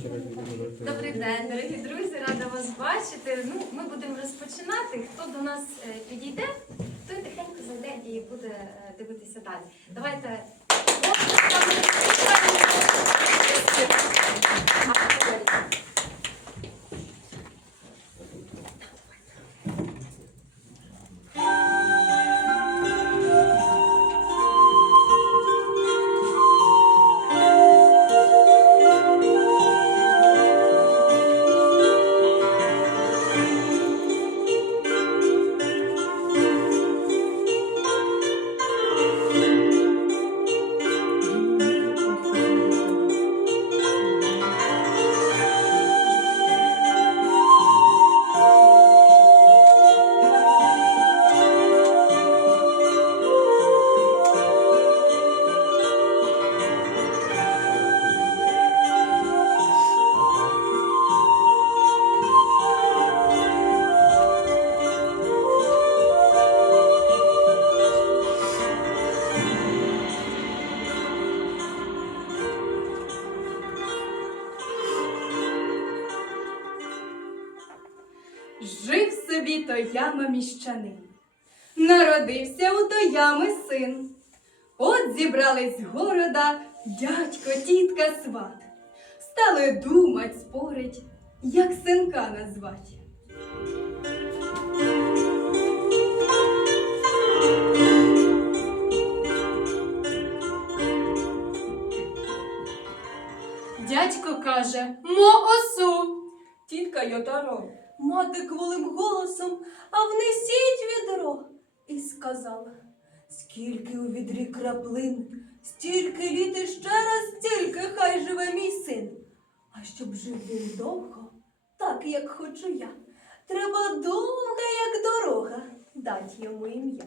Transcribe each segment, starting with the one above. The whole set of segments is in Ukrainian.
Добрий день, дорогі друзі, рада вас бачити. Ну, ми будемо розпочинати. Хто до нас е, підійде, той тихенько зайде і буде е, дивитися далі. Давайте. Жив собі Тояма міщанин. Народився у Тоями син. От зібрались з города дядько, тітка, сват. Стали думать, спорить, як синка назвать. Дядько каже Мо осу. Тітка Йотаро, мати кволим голосом, а внесіть відро. І сказала, скільки у відрі краплин, стільки літ і ще раз стільки хай живе мій син. А щоб жив він довго, так як хочу я, треба довга, як дорога, дать йому ім'я.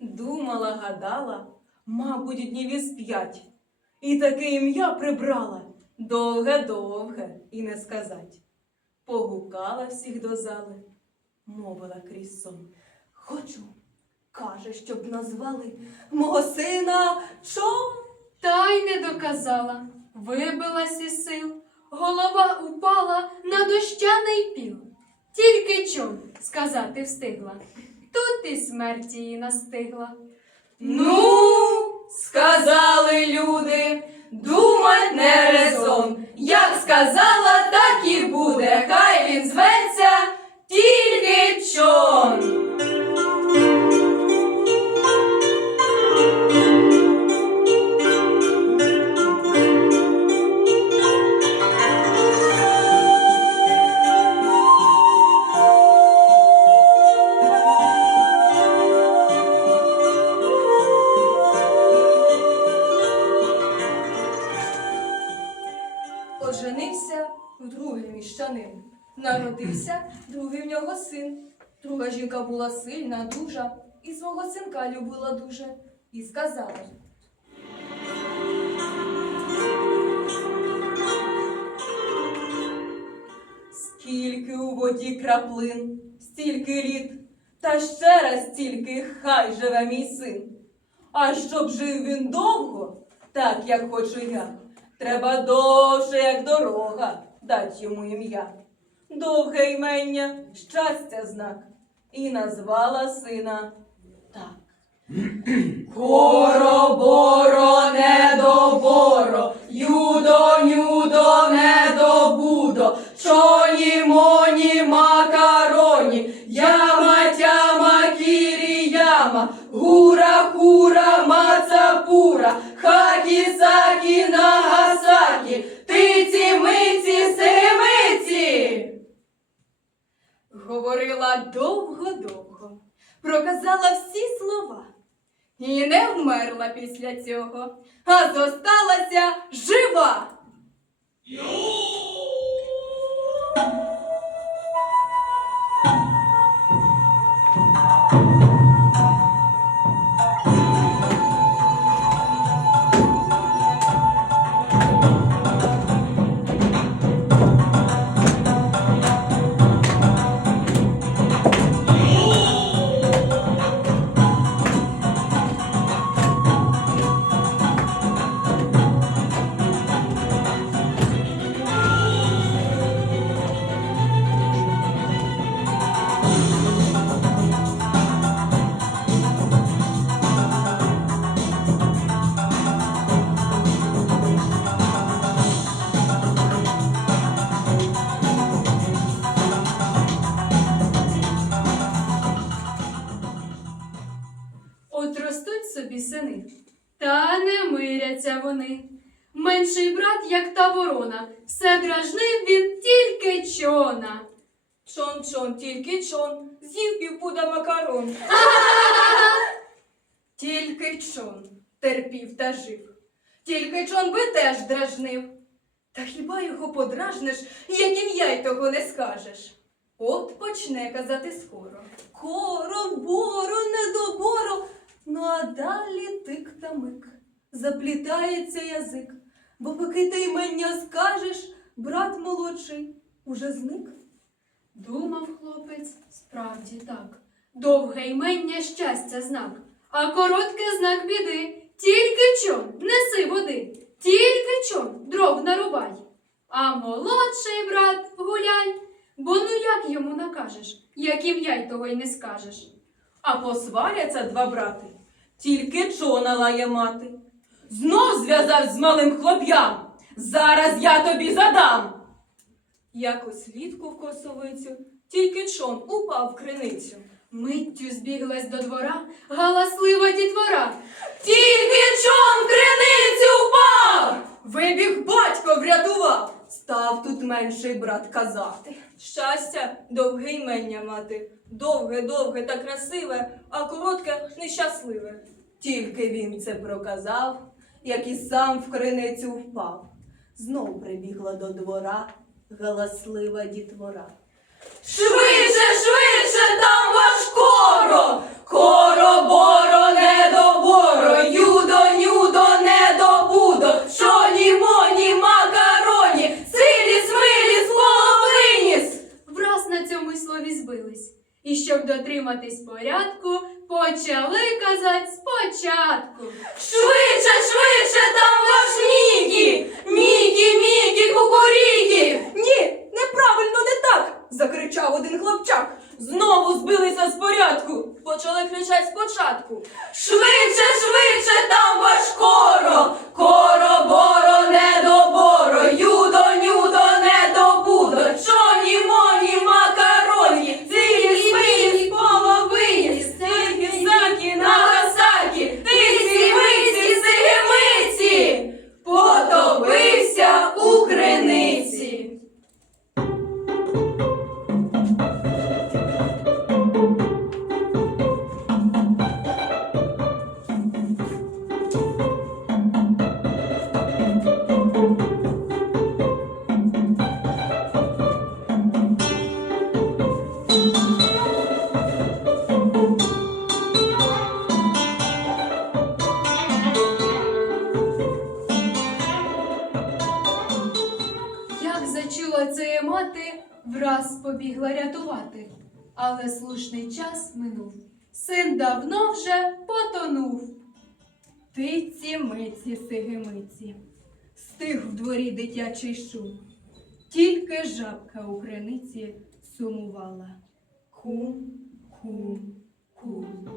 Думала, гадала, мабуть, днів із п'ять. І таке ім'я прибрала довге-довге і не сказать. Погукала всіх до зали, мовила крізь сон. Хочу, каже, щоб назвали мого сина чом. Та й не доказала, вибилась із сил, голова упала на дощаний піл. Тільки чом сказати встигла, тут і смерть її настигла. Ну, сказали люди, думать не резон. Як сказала, так і буде. Хай він зветься тільки чон. Оженився вдруге міщанин. Народився другий в нього син. Друга жінка була сильна, дужа, і свого синка любила дуже, і сказала. Скільки у воді краплин, стільки літ, та ще раз стільки хай живе мій син. А щоб жив він довго, так як хочу я, треба довше, як дорога, дать йому ім'я. Довге ймення, щастя знак, і назвала сина так. Короборо недоборо, юдо, нюдо, недобудо, чоні, моні, макароні, яма, тяма, кірі, яма, гура, хура, мацапура, Говорила довго-довго, проказала всі слова. І не вмерла після цього, а зосталася жива. Вони. Менший брат, як та ворона, все дражнив він тільки чона. Чон, чон, тільки чон, з'їв півпуда макарон. Тільки чон терпів та жив. Тільки чон би теж дражнив. Та хіба його подражнеш, як ім'я й того не скажеш? От почне казати скоро. Коро, боро, недоборо. Ну а далі та мик. Заплітається язик, бо поки ти імення скажеш, брат молодший уже зник. Думав хлопець, справді так. Довге імення щастя знак, а коротке знак біди. Тільки чом неси води, тільки чом дров нарубай. А молодший брат гуляй, бо ну як йому накажеш, як ім'я й того й не скажеш. А посваряться два брати, тільки чона лає мати. Знов зв'язав з малим хлоп'ям. Зараз я тобі задам. Якось влітку в косовицю, тільки чон упав в криницю. Миттю збіглась до двора галаслива дітвора. Тільки чом в криницю впав! Вибіг батько врятував. Став тут менший брат казати. Щастя, довге імення мати. Довге, довге та красиве, а коротке нещасливе. Тільки він це проказав, як і сам в криницю впав. Знов прибігла до двора галаслива дітвора. Швидше, швидше, там ваш коро! Коро, І щоб дотриматись порядку, почали казать спочатку. Швидше, швидше, там ваш Мікі! Мікі, Мікі, кукурікі! Ні, неправильно, не так! закричав один хлопчак. Знову збилися з порядку. Почали кричати спочатку. Швидше, швидше, там ваш! Коро, зачула це мати, враз побігла рятувати. Але слушний час минув. Син давно вже потонув. Тиці, миці, сигимиці, стих в дворі дитячий шум. Тільки жабка у криниці сумувала. Кум, кум, кум.